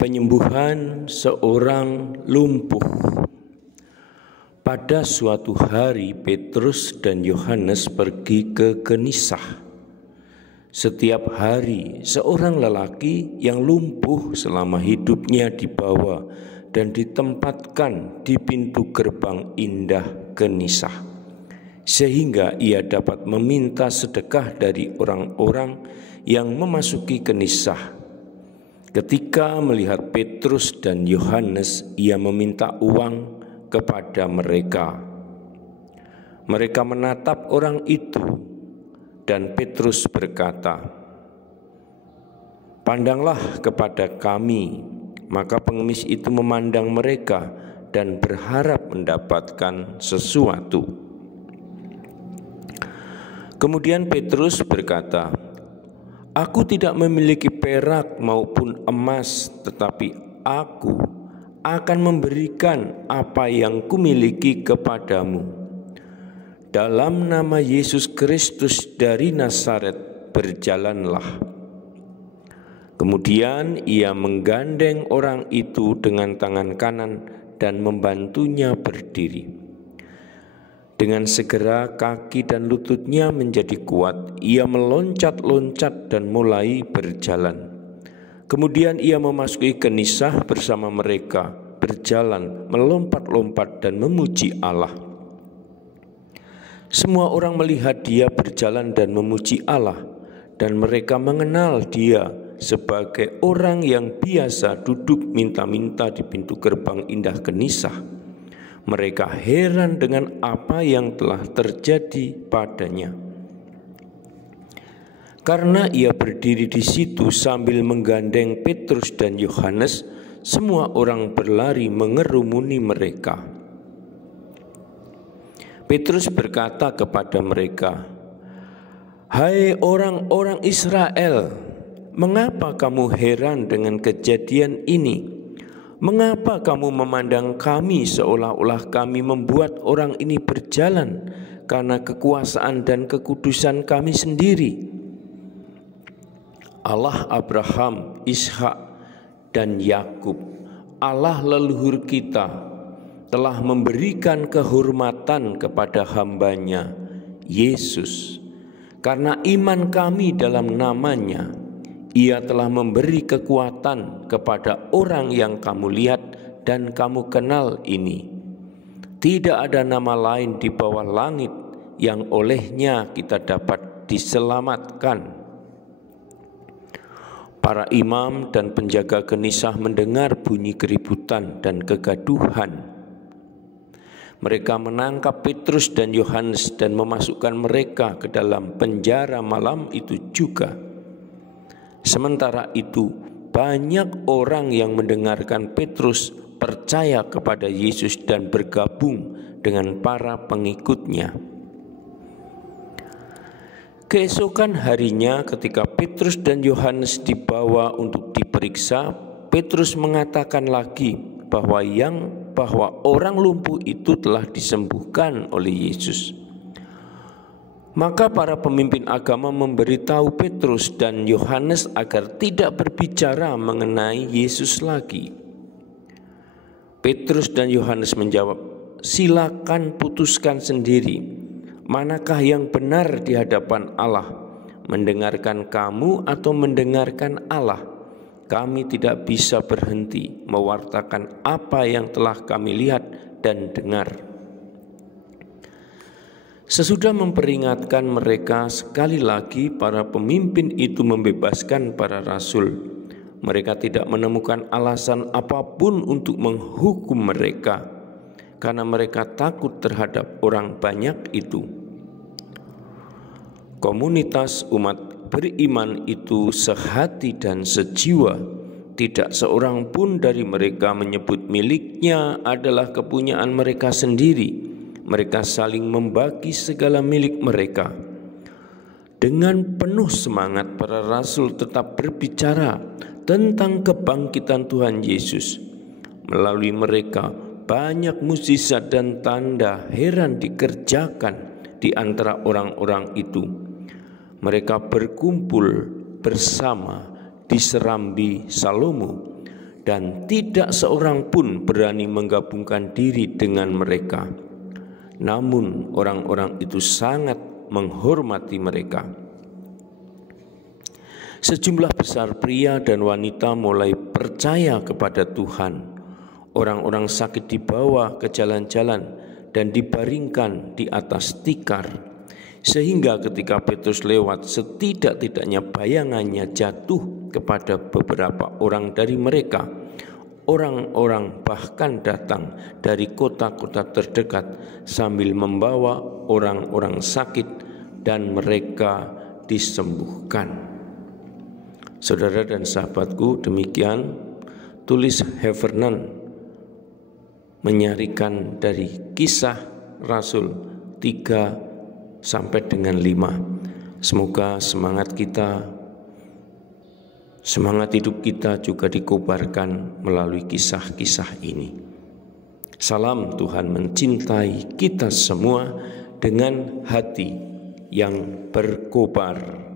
Penyembuhan seorang lumpuh. Pada suatu hari Petrus dan Yohanes pergi ke Genisah. Setiap hari seorang lelaki yang lumpuh selama hidupnya dibawa dan ditempatkan di pintu gerbang indah Genisah, sehingga ia dapat meminta sedekah dari orang-orang yang memasuki Genisah. Ketika melihat Petrus dan Yohanes, ia meminta uang kepada mereka. Mereka menatap orang itu, dan Petrus berkata, "Pandanglah kepada kami." Maka pengemis itu memandang mereka dan berharap mendapatkan sesuatu. Kemudian Petrus berkata, "Aku tidak memiliki perak maupun emas, tetapi aku akan memberikan apa yang kumiliki kepadamu. Dalam nama Yesus Kristus dari Nazaret, berjalanlah." Kemudian ia menggandeng orang itu dengan tangan kanan dan membantunya berdiri. Dengan segera kaki dan lututnya menjadi kuat, ia meloncat-loncat dan mulai berjalan. Kemudian ia memasuki Genisah bersama mereka, berjalan, melompat-lompat dan memuji Allah. Semua orang melihat dia berjalan dan memuji Allah, dan mereka mengenal dia sebagai orang yang biasa duduk minta-minta di pintu gerbang indah Genisah. Mereka heran dengan apa yang telah terjadi padanya. Karena ia berdiri di situ sambil menggandeng Petrus dan Yohanes, semua orang berlari mengerumuni mereka. Petrus berkata kepada mereka, "Hai orang-orang Israel, mengapa kamu heran dengan kejadian ini? Mengapa kamu memandang kami seolah-olah kami membuat orang ini berjalan karena kekuasaan dan kekudusan kami sendiri? Allah Abraham, Ishak, dan Yakub, Allah leluhur kita, telah memberikan kehormatan kepada hamba-Nya, Yesus. Karena iman kami dalam namanya, Ia telah memberi kekuatan kepada orang yang kamu lihat dan kamu kenal ini. Tidak ada nama lain di bawah langit yang olehnya kita dapat diselamatkan." Para imam dan penjaga Genisah mendengar bunyi keributan dan kegaduhan. Mereka menangkap Petrus dan Yohanes dan memasukkan mereka ke dalam penjara malam itu juga. Sementara itu, banyak orang yang mendengarkan Petrus percaya kepada Yesus dan bergabung dengan para pengikutnya. Keesokan harinya, ketika Petrus dan Yohanes dibawa untuk diperiksa, Petrus mengatakan lagi bahwa orang lumpuh itu telah disembuhkan oleh Yesus. Maka para pemimpin agama memberitahu Petrus dan Yohanes agar tidak berbicara mengenai Yesus lagi. Petrus dan Yohanes menjawab, "Silakan putuskan sendiri, manakah yang benar di hadapan Allah, mendengarkan kamu atau mendengarkan Allah? Kami tidak bisa berhenti mewartakan apa yang telah kami lihat dan dengar." Sesudah memperingatkan mereka sekali lagi, para pemimpin itu membebaskan para rasul. Mereka tidak menemukan alasan apapun untuk menghukum mereka, karena mereka takut terhadap orang banyak itu. Komunitas umat beriman itu sehati dan sejiwa. Tidak seorang pun dari mereka menyebut miliknya adalah kepunyaan mereka sendiri. Mereka saling membagi segala milik mereka. Dengan penuh semangat, para rasul tetap berbicara tentang kebangkitan Tuhan Yesus. Melalui mereka, banyak mukjizat dan tanda heran dikerjakan di antara orang-orang itu. Mereka berkumpul bersama di Serambi Salomo, dan tidak seorang pun berani menggabungkan diri dengan mereka. Namun orang-orang itu sangat menghormati mereka. Sejumlah besar pria dan wanita mulai percaya kepada Tuhan. Orang-orang sakit dibawa ke jalan-jalan dan dibaringkan di atas tikar, sehingga ketika Petrus lewat, setidak-tidaknya bayangannya jatuh kepada beberapa orang dari mereka. Orang-orang bahkan datang dari kota-kota terdekat sambil membawa orang-orang sakit dan mereka disembuhkan. Saudara dan sahabatku, demikian tulis Heffernan menyarikan dari Kisah Rasul 3 sampai dengan 5. Semoga semangat hidup kita juga dikobarkan melalui kisah-kisah ini. Salam, Tuhan mencintai kita semua dengan hati yang berkobar.